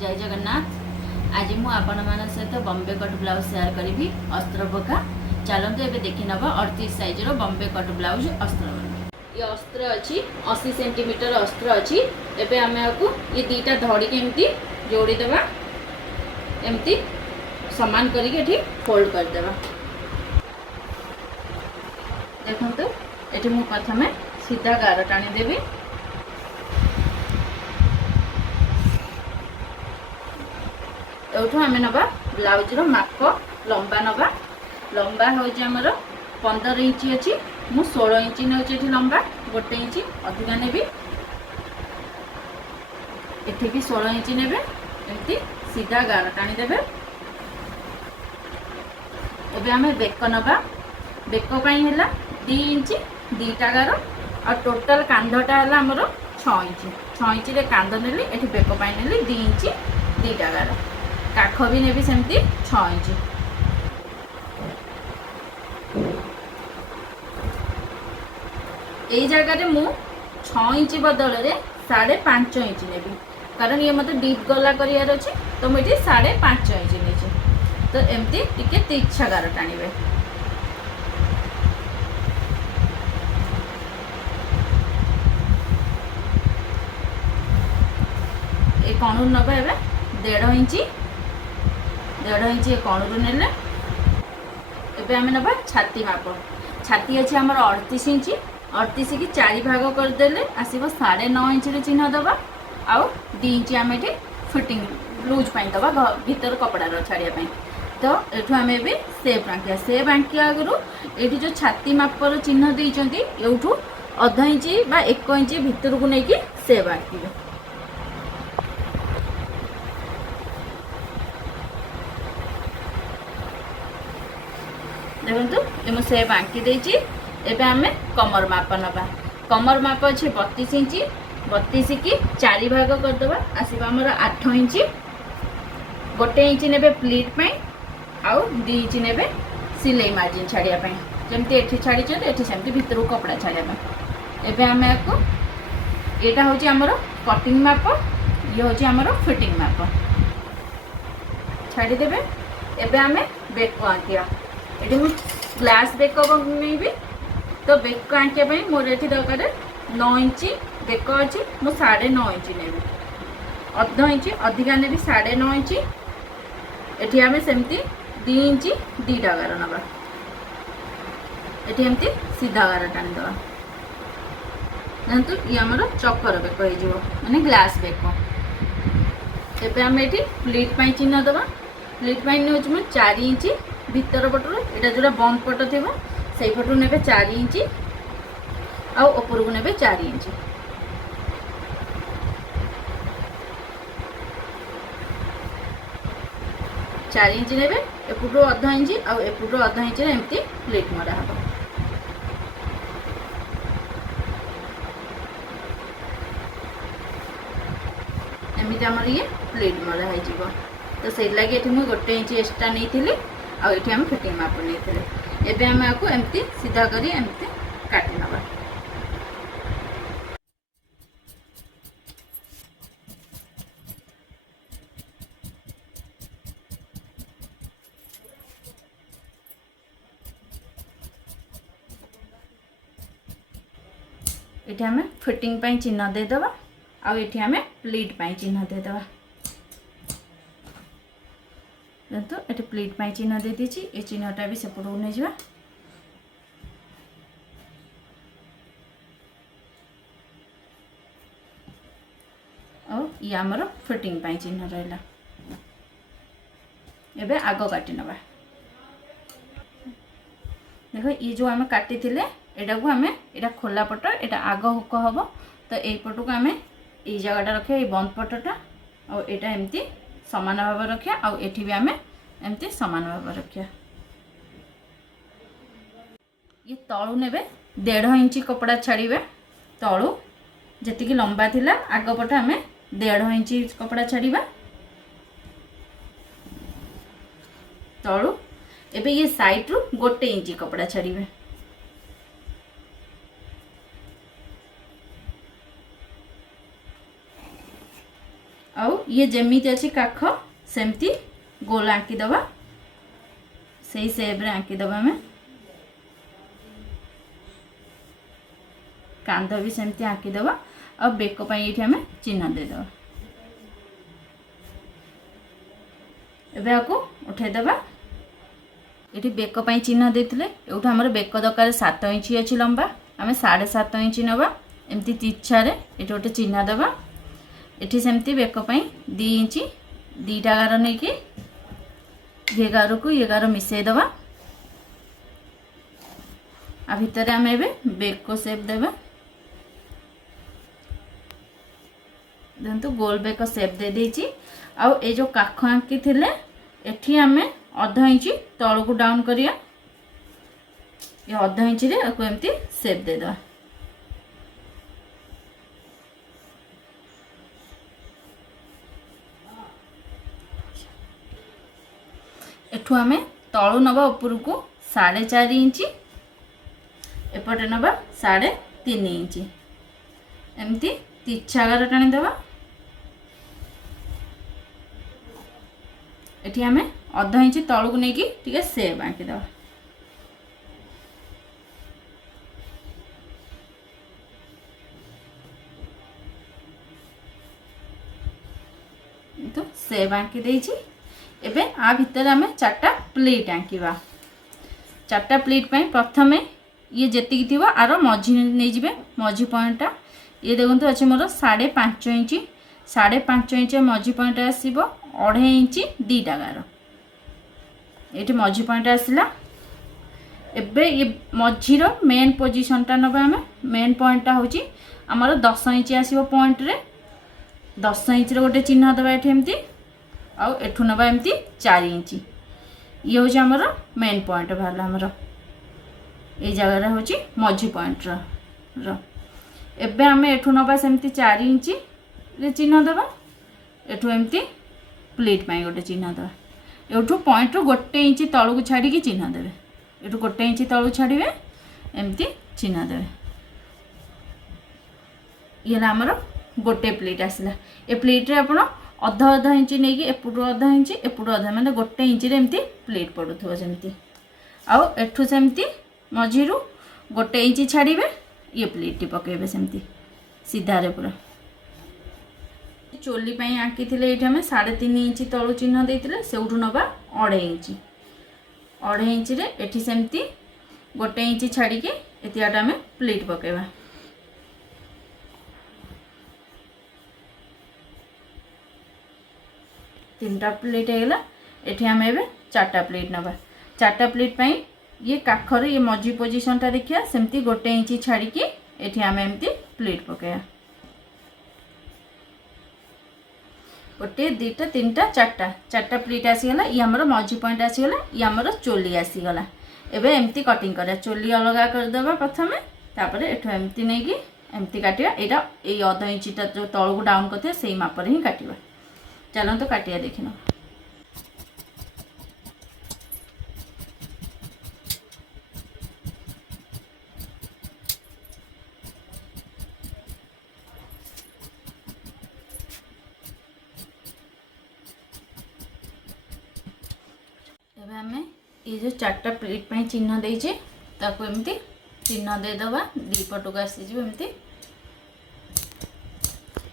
जय जगन्नाथ। आज मु आपण मान सहित बॉम्बे कट ब्लाउज शेयर करी अस्त्र पका। चलते एवं देखी नवा 38 साइज रो बॉम्बे कट ब्लाउज अस्त्र। ये अस्त्र अच्छी 80 सेंटीमीटर अस्त्र अच्छी। एबे आमे आकु ये दीटा धड़ी केमती जोड़ी देबा, एमती समान करके एठी फोल्ड कर देबा। देखंतु एठी मु प्रथमे सीधा गार टाणी देबी। एठू आम नवा ब्लाउज रो माप लंबा नवा। लंबा हूँ आमर 15 इंच अच्छी, मु 16 इंच नौचे लंबा, 1 इंच अधिका नेबी। एठी भी 16 इंच नेबे। एमती सीधा गार टाणी देबे। एबे आमे बेक नवा। बेक पई हैला 2 इंच दीटा गार और टोटल कांधटा हैला हमर 6 इंच। 6 इंच रे कांध नेली, एठी बेक पई नेली 2 इंच दीटा गार। काख भी नेबी सेमती 6 इंच। यही जगह मु 6 इंच बदल रे 5.5 इंच नेबी, कारण ये मत डीप गला करियार अछि, तो मुझे 5.5 इंच नेछि। तो एमती टिके तिरछा गार टाणीबे। ए कणु नबे एबे 1.5 इंच। 1.5 इंच कणु नेले। एबे आमे नबा छाती माप। छाती अच्छी आमर 38 इंच। 38 की 4 भाग करदेले आसब 9.5 इंच रे चिन्ह दबा। आउ 2 इंच आम ये फिटिंग लूज पाई दबा भीतर कपड़ा छाड़िया। तो एठू आम ए सेप आंकिया। सेप आंकिया आगु ये जो छाती मापर चिन्ह देइचंती एठू अधा इंच बा 1 इंच भीतर को लेकिन सेप आंकिबे। देखो ये मुझे सेप आंकी देची। एबे आमे कमर माप नबा। कमर माप अच्छे 32 इंच। 32 की 4 भाग करदबा आसबा हमर 8 इंच। 1 इंच नेबे प्लीट पे, आउ 2 इंच नेबे सिलाई मार्जिन छाड़िया पे। जमती एठी छाड़ी चले एठी सेमती भीतर कपड़ा छाड़िया पे। एबे आमे आको एटा होची हमर कटिंग माप, ये होची हमर फिटिंग माप छाड़ी देबे। एबे आमे बेक आंकिया। ये मुझे ग्लास बेक बनेबी, तो बेक आंकिया मोर ये दरकार 9 इंच बेक अच्छी। मु 9.5 इंच नेबी। अध इंच अधिका नेबी 9.5 इंच। एठी आमे सेमती 2 इंच दीटा गार नबा। एठी एमती सीधा गार टाणी दबा। जानतु ये हमर चक्कर बेक हो जिवो, माने ग्लास बेक। एबे आमे एठी प्लीट पई चिन्ह दबा। प्लीट पई नउछ मु 4 इंच भीतर पटरो, एटा जोड़ा बंद पट थी से पटू ने 4 इंच आउ ऊपर को ने 4 इंच। चार इंच ने एपटू अधा इंच आउ एपटू अधा इंच एमती प्लेट मरा हम। एमती आमर ये प्लेट मरा हो। तो से लगे मुझे 1 इंच एक्सट्रा नहीं आ ये आम फिटिंग माप नहीं। एबे आम आपको एमती सीधा करी एमती काटी नवा। ये आम फिटिंग पाई चिन्ह देदेबा। आ ये आम प्लीट पाई चिन्ह देदेबा। तो ये प्लीट पाई चिन्ह दे दीची। ये चिन्हटा भी सेपट को नहीं जावा। और ये आमर फिटिंग पाई चिन्ह रहा। एबे आग काटी नवा। देखो ये जो आम काटी थिले एटा को आमे एटा खोला पट, एटा आग हुक हम। तो यही पट को आमे ये जगह रखिया, ये बंद पटटा और एटा एमती समान भाव रखिया। आउ एठी भी आमे एमती समान भाव रखिया। ये तळु नेबे 1.5 इंच कपड़ा छाड़िबे। तळु जेतिकी लंबा थिला आग पट आमे 1.5 इंच कपड़ा छाड़िबा। तळु एबे ये साइड रु 1 इंच कपड़ा छाड़िबे। आउ ये जेमिति अच्छी काख सेमती गोल आंकी दबा सही सेप रे आंकी दबा हमें कांध भी सेमती आंकी दबा और बेक ये हमें चिन्ह देदबा एबे आको उठे दबा ये बेक चिन्ह देते एवं आमर बेक दरकार 7 इंच अच्छी लंबा आम 7.5 इंच नवा एमती तिछारे ये गोटे चिन्ह दबा ये सेमती बेक 2 इंच 2टा गार नहीं कि ये गार को ये गार मिसई दबा आ भितर आम एबे बेक को सेप देबा देखो गोल बेक सेप दे देछि आउ ए जो काख आंकी थिले एठी आमे आधा इंच तल को डाउन करिया ये आधा इंच रे को एमती सेप दे दो एठू आमे तळु नबा ऊपर को 4.5 इंच एपटे नबा 3.5 इंच एमती तिछा गार टाणी दबा एठी आमे आधा इंच तळु को नेकी टिके सेप आंकी दबा तो सेप आंकी देछि एबे आ भितर आमे 4टा प्लेट आंकीबा 4टा प्लेट पई प्रथमे ये जेतिकी थिबा आरो मझी नै जिवे मझी पॉइंटटा ये देखंतु अछि मोर 5.5 इंच 5.5 इंच मझी पॉइंट आसीबो 2.5 इंच 2टा गार ये मझी पॉइंट आसला एबे ये मझीर मेन पोजीशनटा नबा आमे मेन पॉइंटटा होची हमर 10 इंच आसीबो पॉइंट रे 10 इंच रे गोटे चिन्ह दबा एठी एमती आउ एठू नबा एमती 4 इंच ये होची हमर मेन पॉइंट भाला हमर ए जगह रे होची मझी पॉइंट रो एबे आमे एठू नबा सेमती 4 इंच रे चिन्ह दबा एठू एमती प्लेट पाई गोटे चिन्ह दबा एठू पॉइंट रो गोटे इंच तळु को छाडी की चिन्ह देबे एठू गोटे इंच तळु छाडीबे एमती चिन्ह देबे ये हमर गोटे प्लेट आसला ए प्लेट रे आपण अधा इंच नहीं कि एपुटू अधा इंच एपुटू अधा माने गोटे इंच रे एमती प्लेट पडुथो सेमती आउ एठू सेमती मझीरु गोटे इंच छाड़ीबे ये प्लेट टी पकेबे सेमती सीधा रे पूरा चोली पई आंकी थिले एठी हमें 3.5 इंच तळु चिन्ह देइतिले सेउठू नबा 2.5 इंच रे एठी सेमती गोटे इंच छाड़ी के एतियाटा हमें प्लेट पकेबा तीनटा प्लेट है एठी हम एबे 4टा प्लेट नबा 4टा प्लेट पई ये काखर ये मझी पोजीशन टा देखिया सेमती गोटे इंच छाड़ी की एठी हम एमती प्लेट पकेया गोटे दुईटा तीनटा 4टा प्लेट आसीगला ये हमर मझी पॉइंट आसीगला ये हमर चोली आसीगला एबे एमती कटिंग करा चोली अलगा कर देबा प्रथमे तापरे एठो एमती नै कि एमती काटिया एटा ए आधा इंचटा जो तळ को डाउन करथे सेही माप रे ही काटिबा चलो तो काटिया देखिन एबे हमें ये जो 4टा प्लेट पे चिन्ह देइछे ताको एमती चिन्ह दे दबा दी पटो का आसी जिवो एमती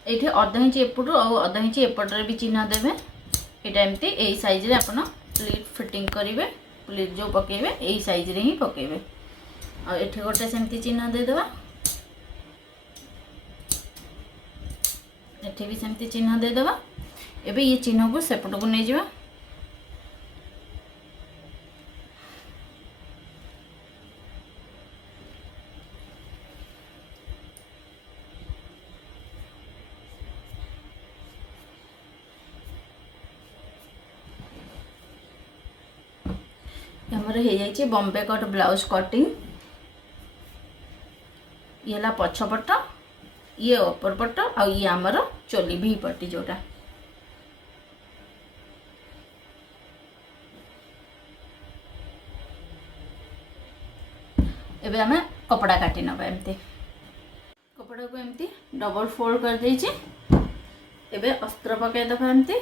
ये अधा इंच एपटू और अधा इंच एपटर भी चिन्ह देवे यहाँ एमती यही साइज रे आपण प्लेट फिटिंग करेंगे प्लेट जो पकेबे यही साइज रे ही पकेबे और ये गोटे सेमती चिन्ह देदेवा एठी भी सेमती चिन्ह देदेवा एबे ये चिन्ह को सेपट को नहीं जावा हमर हे जाइए बॉम्बे कट ब्लाउज कटिंग ये ला पछपट ये अपर पट और ये आमर चोली भी पट्टी जोटा एबे हमें कपड़ा काटी नबा एमती कपड़ा को एमती डबल फोल्ड कर देछि एबे अस्त्र पकईदबा एमती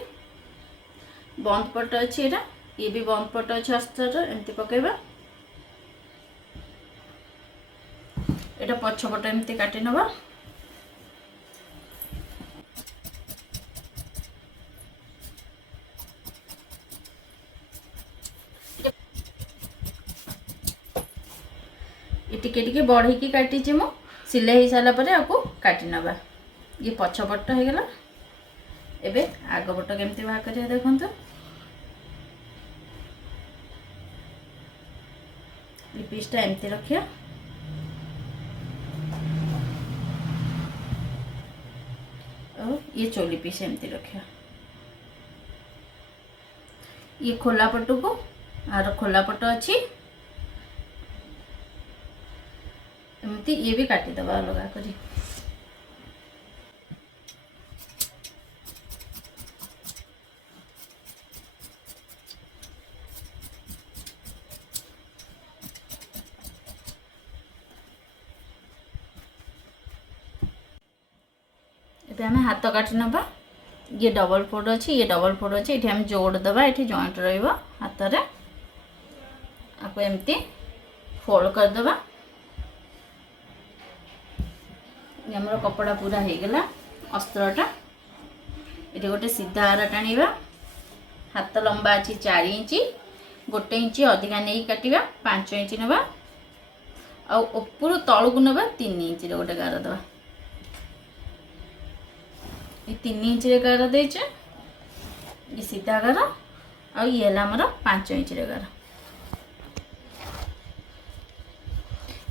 बंद पट अच्छी एटा ये भी बंद पट अच्छे अस्त्र एमती पकईबा एटा पछपट एमती काटी नबा टिके टिके बढ़े की काटी मु सिले हो सारा पर आपको काटी नबा ये पछपट हो गला एबे आग पट केमती बाहर करिया देखंतु ये पीसटा एमती रखिया और ये चोली पीस एमती रखिया ये खोला पट को आर खोला पट अच्छी एमती ये भी काटी दबा अलग करी एबे हमें हाथ काटी नबा ये डबल फोल्ड अच्छी ये डबल फोल्ड अच्छी ये हम जोड़ दबा ये जॉइंट रहिबो हाथ रे आपको एमती फोल्ड कर दबा ये हमर कपड़ा पूरा हो गला अस्त्रटा ये गोटे सीधा आर टाणीबा हाथ लंबा अच्छी 4 इंच 1 इंच अधिका नहीं काटिबा 5 इंच नबा आ ऊपर तळु को नबा 3 इंच रे गोटे गार दबा ये 3 इंच रे गार देचे ये सीधा गार आ ये हमर 5 इंच रे गार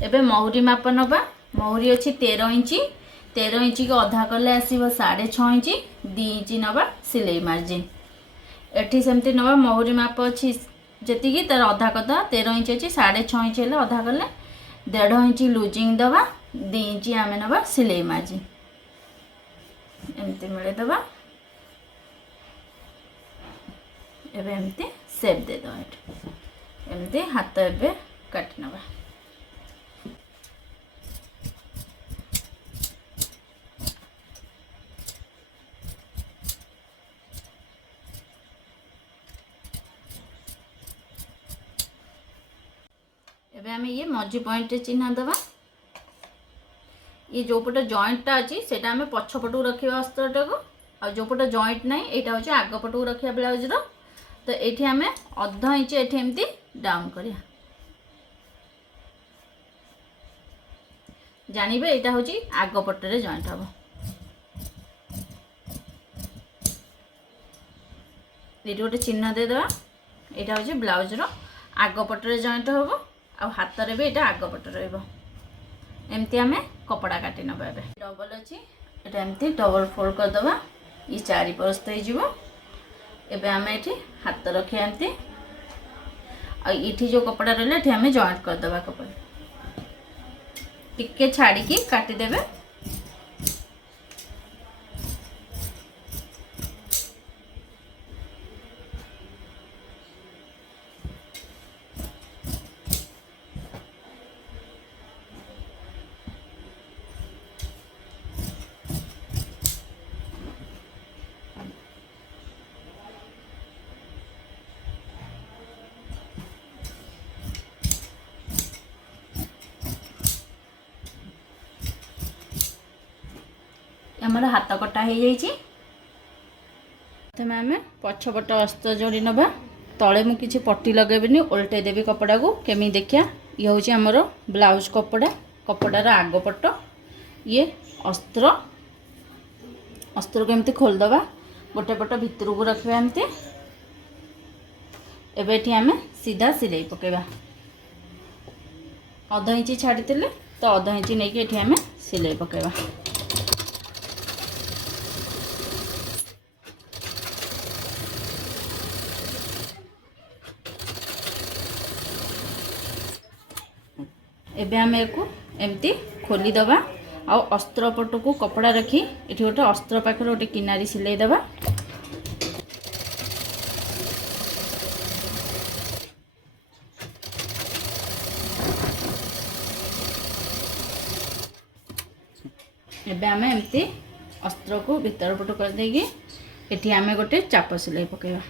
एबे महुरी माप नबा महुरी अच्छी 13 इंच को अधा कले आसीबो 6.5 इंच 2 इंच नबा सिलाई मार्जिन एठी सेमती नबा महुरी माप अच्छी जति की तार अधा कदा 13 इंच अच्छी 6.5 इंच हेले अधा कले 1.5 इंच लूजिंग दबा 2 इंच आमे नबा सिलाई मार्जिन एमती मिले दबा एबे एमती सेप दे दो एमती हाथ एबे काटी नबा एबे हमें ये मझी पॉइंट चिन्ह दबा ये जो पट जॉइंटा अच्छी से आम पछपटू रखा अस्त्रटा को आ जो पट जॉइंट ना यहाँ हूँ आग पटू रखा ब्लाउज रो तो ये आम अध इंच ये एमती डाउन करिया जानवे यहाँ हूँ आग पटे जॉइंट हम ये गोटे चिन्ह देदेवा यहाँ हूँ ब्लाउज रो आग पटे जॉइंट हम आ हाथ रे भी यहाँ आग पट एमती आम कपड़ा काटी नबा एबे डबल अच्छी एटा एमती डबल फोल्ड कर दबा ये 4 परस्त हो एबे आम ये हाथ रखिया एमती आ ये जो कपड़ा रहा ये आम जॉइंट कर दबा कपड़ा टिके छाड़ी की काटी देबे आमर हाथ कटा हो प्रथम आम पछपट अस्त्र जोड़ी नबा तले मु किसी पट्टी लगेबी ओल्टे देवी कपड़ा को केमी देखिया ये हूँ आमर ब्लाउज कपड़ा कपड़ार आग पट ये अस्त्र अस्त्र को एमती खोलदबा गोटे पट भितर को रखा एमती एबे एठी आम सीधा सिलाई पकेबा अध इंच छाड़ी तो अध इंच नहीं कि आम सिलाई पकेबा एबे आम को एमती खोली दबा आ अस्त्र पट को कपड़ा रखी ये गोटे अस्त्र पाखे गोटे किनारी सिलाई दबा एबे आम एमती अस्त्र को भीतर पट कर देगी एठी आमे गोटे चाप सिलाई पकेबा।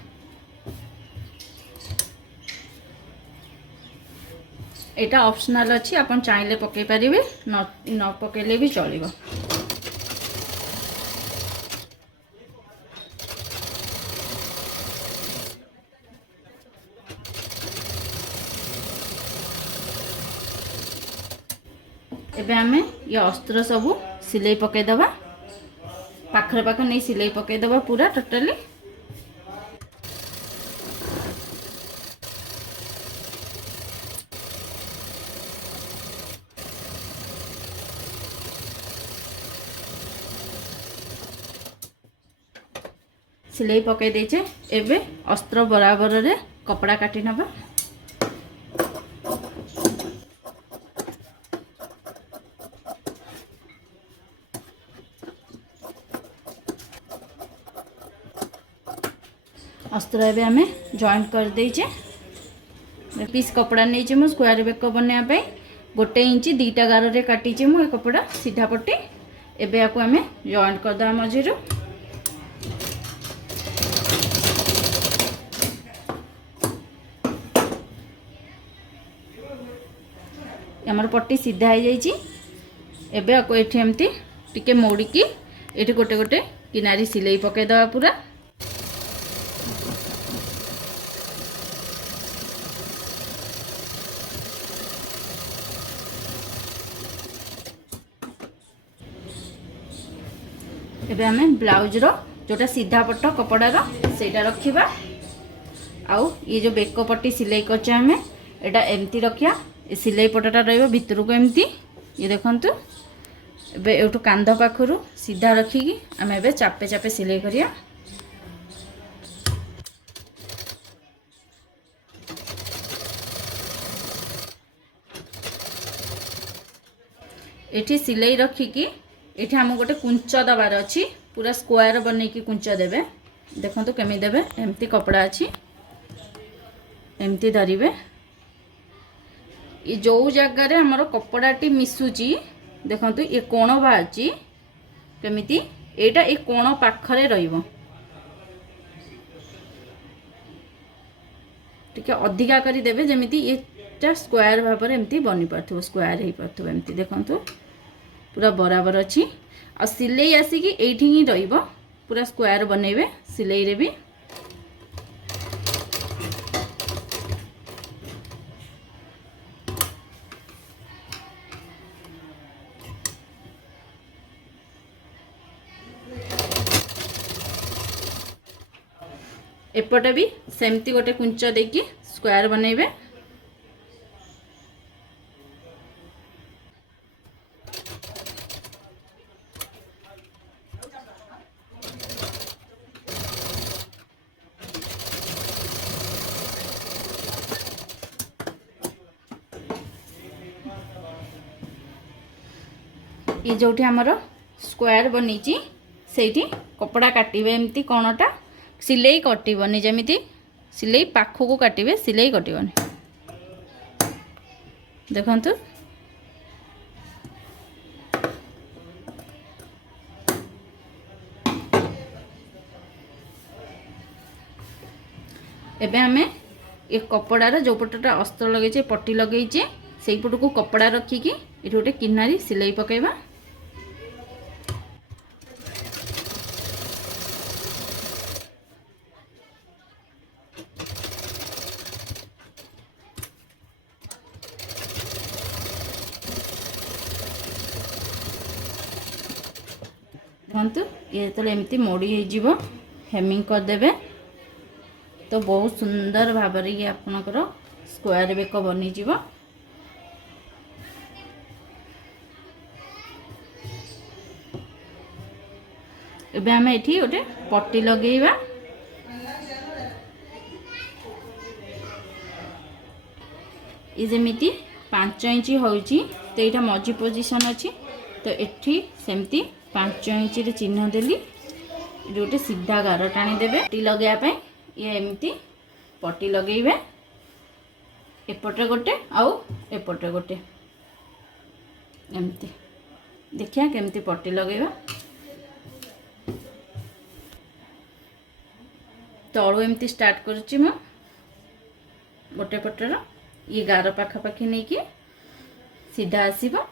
एटा ऑप्शनल अच्छी, आपन चाहिले पके पारिबे, न पकेले भी चलिबो। एबे आमे ये अस्त्र सबू सिलाई पके दबा, पाखरे पाख नहीं सिलाई पके दबा पूरा टोटली। सिलाई पके देचे, एबे अस्त्र बराबर रे कपड़ा काटी नबा। अस्त्र एबे आमे जॉइंट कर देचे। पीस कपड़ा नहीं मु स्क्वायर बेक बनवाई 1 इंच 2टा गार रे काटी मु कपड़ा सीधा पट्टी। एबे याको आमे जॉइंट कर दा मझिरु। हमर पट्टी सीधा हो जाइए। एबे आको एठी एमती टिके मोड़ी की एठी गोटे गोटे किनारी सिलाई पके दवा पूरा। एबे हमें ब्लाउज रो जोटा सीधा पट्ट कपड़ा सेटा रखिबा। आउ ये जो बेक पट्टी सिलाई करछे हमें एटा एमती रखिया। सिलाई पटाटा रहिबो भितर को एमती। ये देखंतु एबे एठो कांध पाखरु सीधा रखिकी आमे एबे चापे चापे सिलाई करिया। एठी सिलाई रखिकी एठी हम गोटे कुंच दबार अछि। पूरा स्क्वायर बनेकी कुंच देबे। देखंतु केमि देबे, एमती कपड़ा अछि एमती धरिबे। ये जो जगह रे हमर कपड़ाटी मिसुची देखंतु ये कोण बाची केमिति एटा ए कोण पाखरे रहिबो। टिके अधिका करी देबे जेमिति एटा स्क्वायर भाबर एमती बनी पारथो, स्क्वायर हे पारथो एमती। देखंतु पूरा बराबर अछि। आ सिलाई आसी कि एठी ही रहिबो, पूरा स्क्वायर बनेबे सिलाई रे भी। एपटे भी सेमती गोटे कुंच देकी स्क्वायर बनेबे। ये जोठी हमर स्क्वायर बनीची सेठी कपड़ा काटिबे एमती कोणटा। सिलाई कटिबनी जेमिति सिलाई पाखो को काटिबे, सिलाई कटिबनी। देखंतु एबे हमें ये कपड़ार जो पटटा अस्त्र लगे पट्टी लगे से पट को कपड़ा रखिकी ये गोटे किनारी सिलाई पकेबा। देखंतु ये तो एमती मोड़ी हो हेमिंग करदे तो बहुत सुंदर भाव ये आपनकर स्क्वायर बेक बनी जीवो। एबे आमे एठी गोटे पट्टी लगेइबा। ये जेमिति 5 इंच होउची तो एटा मझी पोजीशन अछि तो एठी सेमती 5 इंच रे चिन्ह देली। गोटे सीधा गार टाणी देबे पट्टी लगेया पे। ये एमती पट्टी लगेइबे एपटे गोटे आउ एपटे गोटे एमती। देखिया केमती पट्टी लगेइबा। तलू एमती स्टार्ट करुच्ची मु गोटे पटर ये गार पाखापाखि नहीं कि सीधा आसीबो।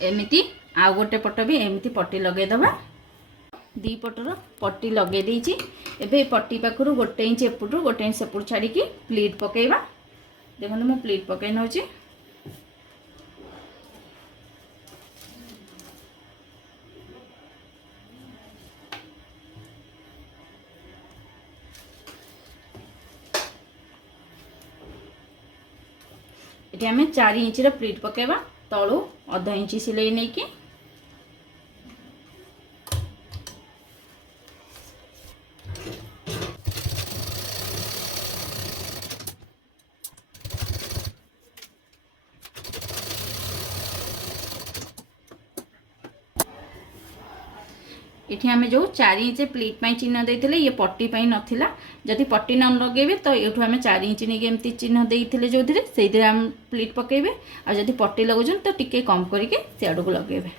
एमती आउ गोटे पट भी एमती पट्टी लगेदबा। दी पटर पट्टी लगे देइछि। एबे पट्टी पाखरु गोटे इंच एपुटू गोटे इंच सेपुट छाड़ी की प्लीट पकेइबा। देखो मु प्लीट पकई नउछि। एठी हमें 4 इंच रे प्लीट पकेइबा। तलू अधा इंची सिलाई नहीं कि इठी हमें जो 4 इंच प्लीट पाई चिन्ह देइथिले ये पट्टी पाई नथिला। जदि पट्टी न लगेबे तो एठू हमें 4 इंच नहीं एमती चिन्ह देइथिले जोथिरे सेइथिरे हम प्लीट पकेबे। आ जदि पट्टी लगुछन तो टिके कम करके सियाडू को लगेबे।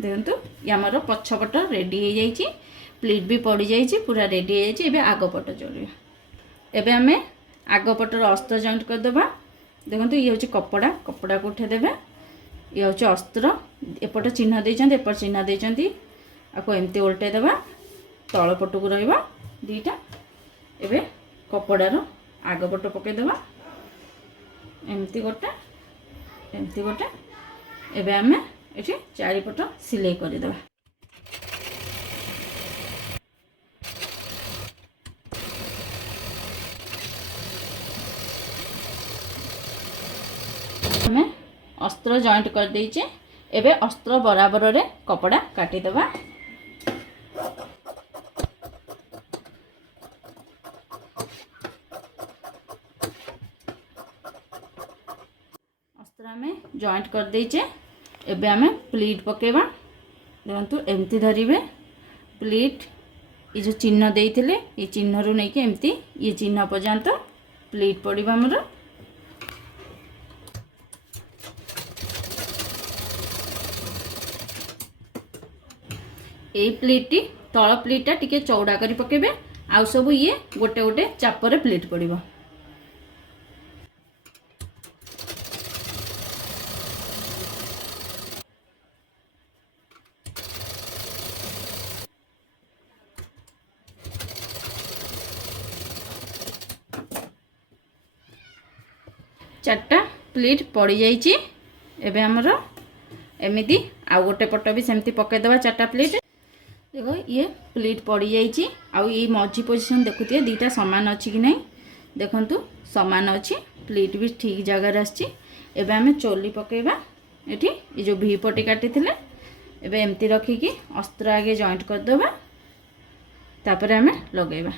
देखंतु ये हमर पछपट रेडी हो जाइछि। प्लीट भी पड़ी जाइछि पूरा रेडी हो जाइछि। एबे आगो पट जोड़िबा। एबे हमें आगो पटर अस्त्र जॉइंट कर देबा। देखंतु ये होछि कपड़ा कपड़ा को उठे देबे। ये होछि अस्त्र एपट चिन्ह देइछन्ती एपट चिन्ह देइछन्ती आपको एमती उल्टे देबा। तल पट को रहिबा दीटा। एबे कपड़ार आग पट पके देबा एमती गोटे एबे हमें एठी चारि पट सिलाई कर देबा। हमें अस्त्र जॉइंट कर देइछे। एबे अस्त्र बराबर रे कपड़ा काटी देबा। अस्त्र हमें जॉइंट कर देइछे। एबे हमें प्लीट पकेबा। देखंतु एमती धरिबे प्लीट ये जो चिन्ह देइथिले ये चिन्ह रु नहीं कि एमती ये चिन्ह पर्यंत प्लीट पड़िबा हमर। ए प्लीट तल प्लीटा टिके चौड़ा करी पकेबे। आउ सब ये गोटे गोटे चापर प्लीट पड़िबो। चारटा प्लीट पड़ी जाइछि। एबे हमर एमिति आउ गोटे पट भी सेमती पके देबा। चारटा प्लीट देखो ये प्लीट पड़ी जाइछि। आउ ये मझी पोजीशन देखुथिए दीटा समान अछि कि नहीं। देखंतु समान अछि प्लीट भी ठीक जगह आछि। एबे हमें चोली पकेबा। एठी ये जो भी पट्टी काटी थिले एबे एमती रखी कि अस्त्र आगे जॉइंट कर देबा। तापर हमें लगेबा।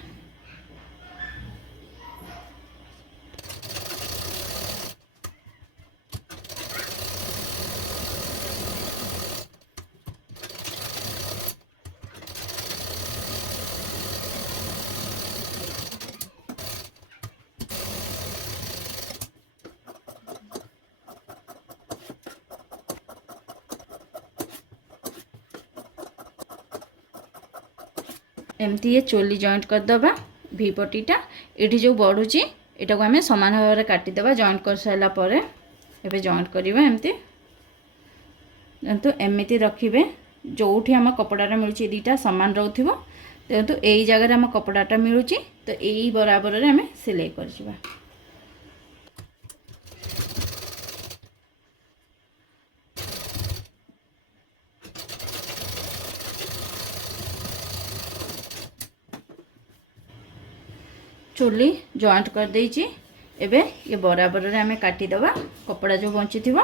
एमती ये चोली जॉइंट कर दबा। भी पट्टीटा ये जो बढ़ुची एटा को हमें समान भाव में काटिदेबा। जॉइंट कर सारा पर एबे जॉइंट करिबा एमती। तो एमती रखिबे जोठी हम कपड़ा मिलूची दीटा समान रहउथिबो। तो यही जगह हम कपड़ाटा मिलूची तो यही बराबर रे हमें सिलाई करजिबा। चोली जॉइंट कर देइची। एबे ये बराबर रे हमें काटी दबा कपड़ा जो बंची थिबो।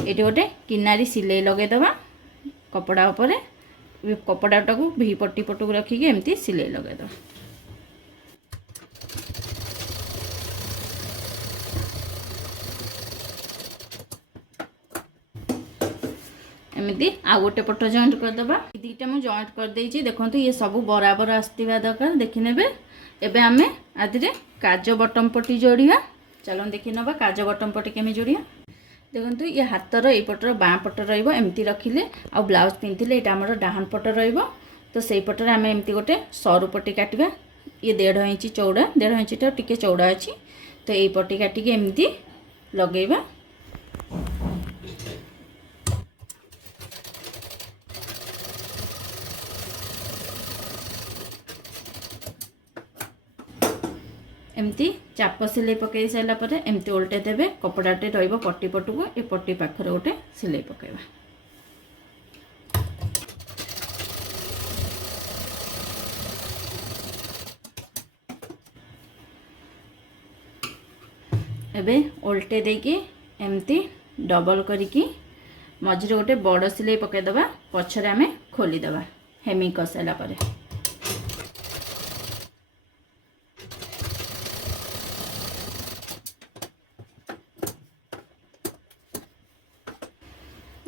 एटी गोटे किनारी सिलाई लगे दबा कपड़ा ऊपर। कपड़ाटाକୁ भी पट्टी पटକୁ रखिकी एमती सिलाई लगेदो। एमती आ गोटे पट जॉइंट करदबा। दीटा मु जॉइंट कर देइची देखंतु ये सब बराबर आस्तिबा दरकार देखि नेबे। एबे आमे आदिरे काज बटन पट्टी जोड़िया। चलो देखि नबा काज बटन पट्टी केमे जोड़िया। देखंतु ये हातर ए पटर बाँ पट रहिबो एमती रखिले आ ब्लाउज पिंथिले एटा हमर डाहान पट रहिबो। तो सेई पटरे आमे एमती गोटे सरू पट्टी काटिबा। ये 1.5 इंच चौड़ा 1.5 इंच तो टिके चौड़ा अछि। तो ए पट्टी काटिके एमती लगेइबा। एमती चाप सिलाई पकई सारा पर एमती उल्टे देवे कपड़ाटे रहिबो पट्टी पटको ए पट्टी पाखरे गोटे सिलाई पकेबा। एबे उल्टे देकी एमती डबल करिकी मझिरे गोटे बड़ सिलाई पकई दबा। पछरे आमे खोली दबा हेमी कसाला परे।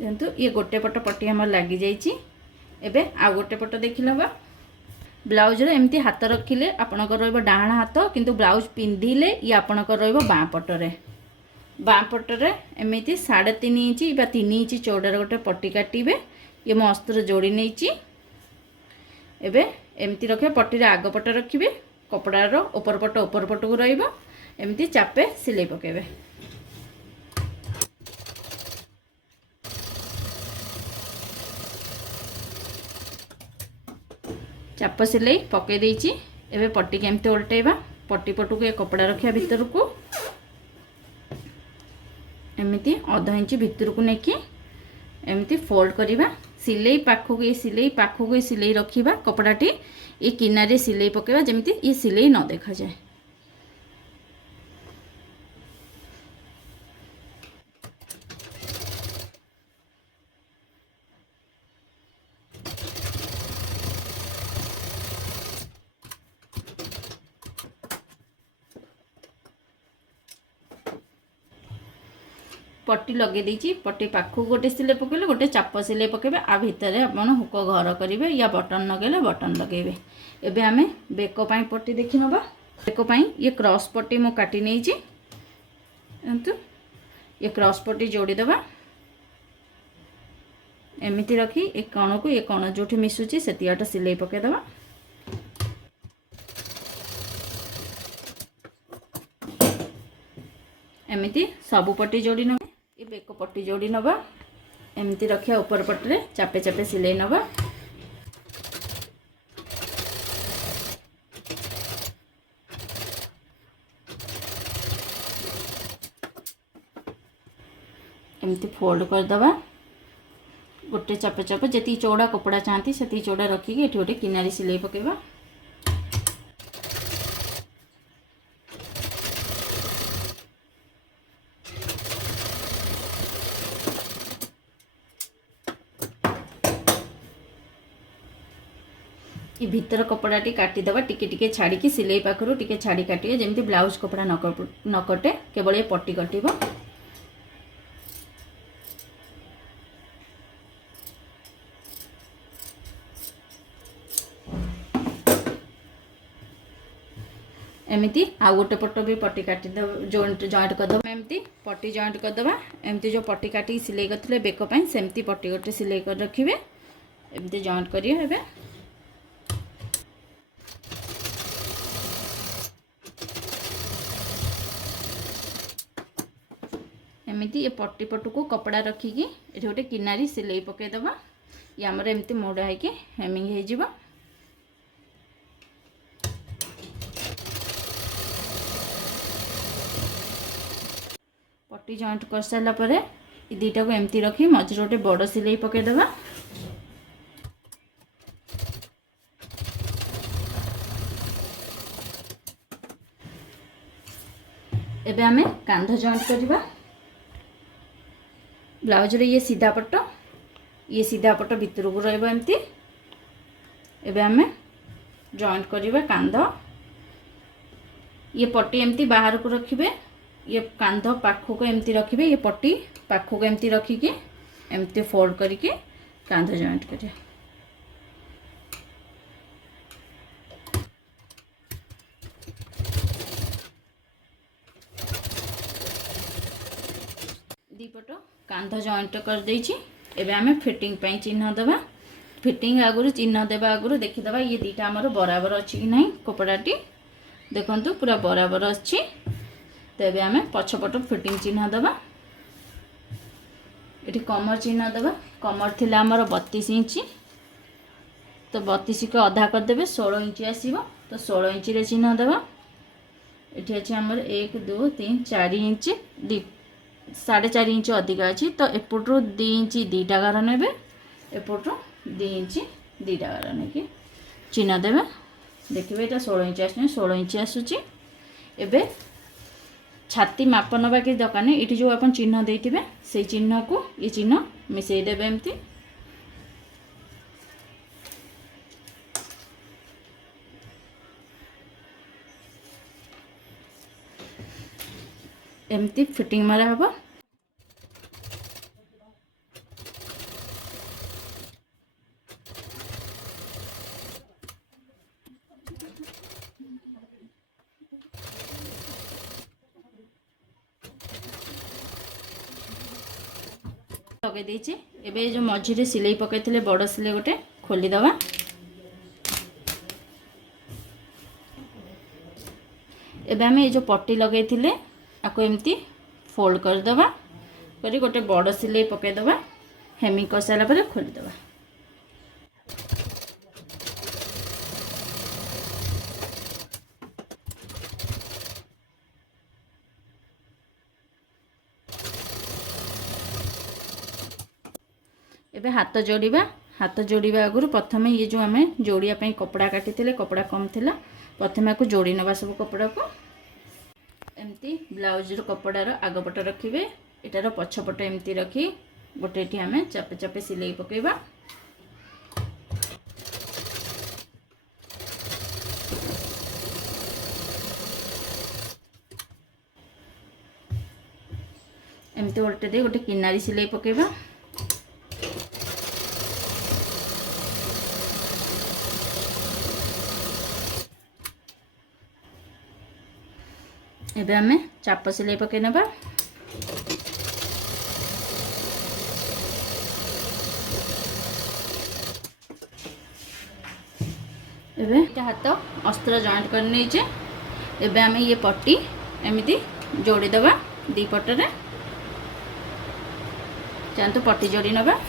देखो ये गोटे पट पट्टी आम लगी जाइए। एबे आ गोटे पट देख लबा। ब्लाउज रे एमती हाथ रखिले आपनकर रहइबो डाहाण हाथ किंतु ब्लाउज पिंधिले ये आपनकर रहइबो बाँ पटरे। बाँ पटरे एमती 3.5 इंच बा 3 इंच चौड़ार गोटे पट्टी काटिबे। ये मो अस्त्र जोड़ी नेइची। एबे एमती रखे पट्टी आग पट रखिबे कपड़ार ऊपर पटको रहइबो एमती चापे सिलाई पकेबे। चाप सिलाई पकई देइची। एबे पट्टी केमते उल्टेबा पट्टी पटको ये कपड़ा रखिया भीतर को एमती 1/2 इंच भीतर को नेकी एमती फोल्ड करिबा। सिलाई पाखको ये सिलाई रखिबा कपड़ाटी ये किनारे सिलाई पकेबा जेमती ये सिलाई न देखा जाए। पट्टी लगे दीची पट्टी पाखु गोटे सिलाई पकेले गोटे चाप सिलाई पकेबे। आ भितर आपण हुक घर करेंगे या बटन लगेले बटन लगेबे। एबे आमे बेक पाई पट्टी देखि नबा। बेक पाई ये क्रॉस पट्टी मो काटी नेइची। एंतु ये क्रॉस पट्टी जोड़ी दबा। एमिति रखी एक कण को ये कण जोठी मिसुची सेतियाटा सिलाई पके दबा। एमिति सबु पट्टी जोड़ी नबा। ये बेक पट्टी जोड़ी नबा। एमिति रखिया ऊपर पटरे चापे चापे सिलाई नबा। एमिति फोल्ड कर दबा। गोटे चापे चापे जति चौड़ा कपड़ा चाहती से चौड़ा रखिकी एठी गोटे किनारी सिलाई पकेबा। ये भीतर कपड़ाटी काटिदेवा टिके टिके छाड़ी सिलाई पाखरु टिके छाड़ी काटिए जेमती ब्लाउज कपड़ा न कटे केवल ये पट्टी कटिबो। एमती आ गोटे पट भी पट्टी काटी जॉइंट करदे। एमती पट्टी जॉइंट करदे। एमती जो पट्टी काटी सिलाई करथिले बेक पई सेमती पट्टी गोटे सिलाई कर रखिबे। एमती जॉइंट करिए हेबे। एमती ये पट्टी पट को कपड़ा रखिकी एठी गोटे किनारी सिलाई पके दबा। ये हमर एमती मोड़ा है कि हेमिंग हे जिवो। पट्टी जॉइंट कर सारा पर ये दुईटा को एमती रखी मझे गोटे बड़ सिलाई पके दबा। एबे आमे कांध जॉइंट करिबा। ब्लाउज रे ये सीधा पट भीतर को रहइबो एमती एबे आमे जॉइंट करिबा कांध ये पट्टी एमती बाहर को रखिबे ये कांध पाखु को एमती रखिबे ये पट्टी पाखु को एमती रखिके एमती फोल्ड करके कांध जॉइंट करिया दीपट कांध जॉइंट कर देछि एबे आमे फिटिंग पई चिन्ह देबा फिटिंग आगुरु चिन्ह देबा आगुरु देखि देबा ये दीटा हमर बराबर अछि कि नहीं कपड़ाटी देखंतु पूरा बराबर अछि तेबे आमे पछपट फिटिंग चिन्ह देबा एठी कमर चिन्ह देबा कमर थिला हमर 32 इंच तो 32 को आधा कर देबे 16 इंच आसीबो तो 16 इंच रे चिन्ह देबा एठी अछि हमर 1 2 3 4 इंच 4.5 इंच अधिक अछि तो एपटरो 2 इंच दीटा गार नेबे एपटरो 2 इंच दीटा गार नेके चिन्ह देबे देखिबे एटा 16 इंच आछने 16 इंच आसुची एबे छाती माप नबा के दकाने इटी जो अपन चिन्ह देइतिबे से चिन्ह को ये चिन्ह मिसई देबे एमती फिटिंग मारा हबा लगे देचे एबे जो मझिरे सिलाई पकैथिले बड़ सिलाई गोटे खोली दवा एबे हमें ये जो पट्टी लगैथिले आको एमती फोल्ड कर दवा करी गोटे बड़ सिलाई पकै दवा हेमिंग कर साला पर खोली दवा एबे हाथ जोड़िबा आगुरु प्रथमे ये जो आमे जोड़िया पई कपड़ा काटी थिले कपड़ा कम थिला प्रथमे को जोड़ी नबा सब कपड़ा को एमती ब्लाउज रो कपड़ा रो आग पट रखिबे एटार पछपट एमती रखी गोटे ठी आमे चापे चापे सिलाई पकेबा एमती उल्टे दे गोटे किनारी सिलाई पकेबा एबे हमें चाप सिलाई पके नबा एबे हाथ अस्त्र जॉइंट कर नीचे एबे हमें ये पट्टी एमिति जोड़ी दबा दी पटरे चांतो पट्टी जोड़ी नबा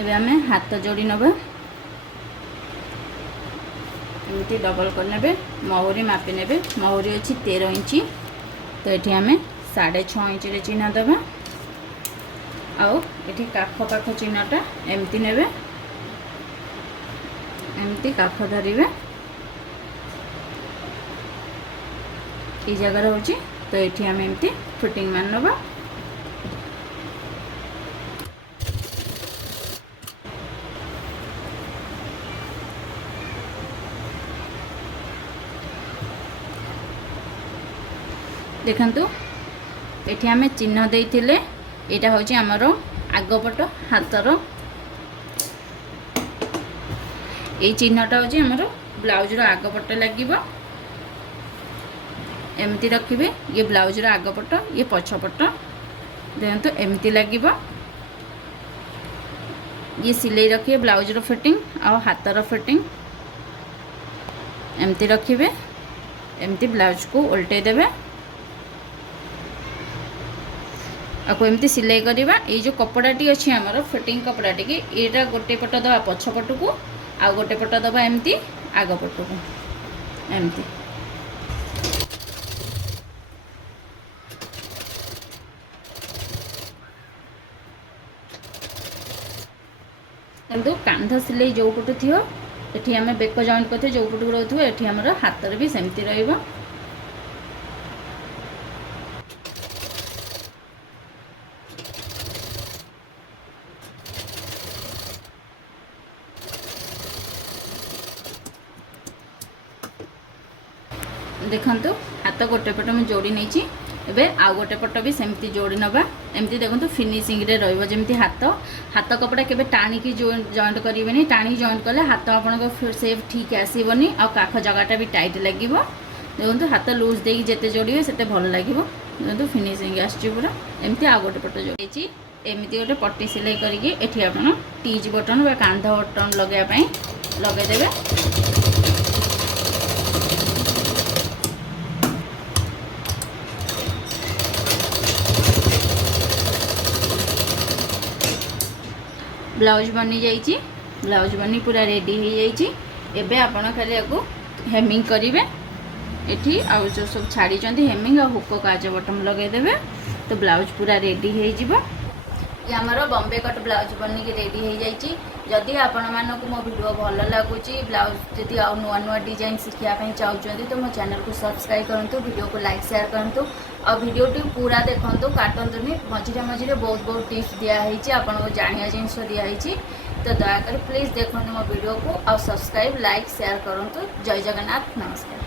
एबे हमें हाथ जोड़ी नबा एमती डबल कर नेबे महुरी मापी नेबे महुरी अछि 13 इंच तो एठी हमें 6.5 इंच रे चिन्ह दबा आउ एठी काख काख चिन्हटा एमती नेबे एमती काख धरिबे ई जगह होची तो एठी हमें एमती फिटिंग मान नबा देखंतु एठी हमें चिन्ह देइथिले एटा होची हमरो आगपट हातर ए चिन्हटा होची हमरो ब्लाउज रो आगपट लागिबो एमती रखिबे ये ब्लाउज रो आगपट ये पछपट देखंतु एमती लागिबो ये सिलाई रखिए ब्लाउज रो फिटिंग आ हातर फिटिंग एमती रखिबे एमती ब्लाउज को उल्टे देबे आपको एमती सिलाई करवा ये जो कपड़ाटी अच्छी आमर फिटिंग कपड़ाटी की एटा गोटे पट दबा पछ पट को आ गोटे पट दबा एमती आग पट को एमती କିନ୍ତୁ କାନ୍ଧ ସିଲେଇ ଯେଉଁ ପଟୁ ଥିବ ଏଠି ଆମେ ବେକ ଜଏଣ୍ଟ କରିଥିବେ ଯେଉଁ ପଟକୁ ରହୁଥିବ ଏଠି ଆମର ହାତରେ ବି ସେମିତି ରହିବ। देखंतु हाथ गोटे पट मैं जोड़ी नहीं एबे आउ गोटे पट भी सेमती जोड़ी नबा एमती देखंतु फिनिशिंग रे रहइबो जेमती हाथ कपड़ा केबे टाणी की जॉइंट करिवेनी टाणी जॉइंट कले हाथ आपनको सेफ ठीक आसीबनी आ काख जगहटा भी टाइट लागिबो। देखंतु हाथ लूज देकी जेते जोड़िबे सेते भल लागिबो। देखंतु फिनिशिंग आछि पूरा एमती आउ गोटे पट जोड़ीची एमती गोटे पट्टी सिलाई करिके एठी आपण टीज बटन बा कांधा बटन लगाया पई लगे देबे। ब्लाउज बनी जाइए ब्लाउज बनी पूरा रेडी हो जाइए। एबे आपण खाली आपको हेमिंग करेंगे एठी आउ जो सब छाड़ी हेमिंग आ हुक काज बटन लगेदेवे तो ब्लाउज पूरा रेडी हो जिवो। ये आमर Bombay cut blouse Banik ready हो जाइए। जदि आपण मानक मो वीडियो भल लगुच ब्लाउज जदि आउ नुआ नुआ डिजाइन शिखापी चाहते तो मो चैनल को सब्सक्राइब करूँ वीडियो को लाइक शेयर करूँ और वीडियो टी पूरा देखो काटनी मझे मझे बहुत बहुत टिप्स दिखाई आपको जानिया जिनस दिखाई तो दयाकोर प्लीज देखो मो वीडियो को और सब्सक्राइब लाइक शेयर करूँ। जय जगन्नाथ नमस्कार।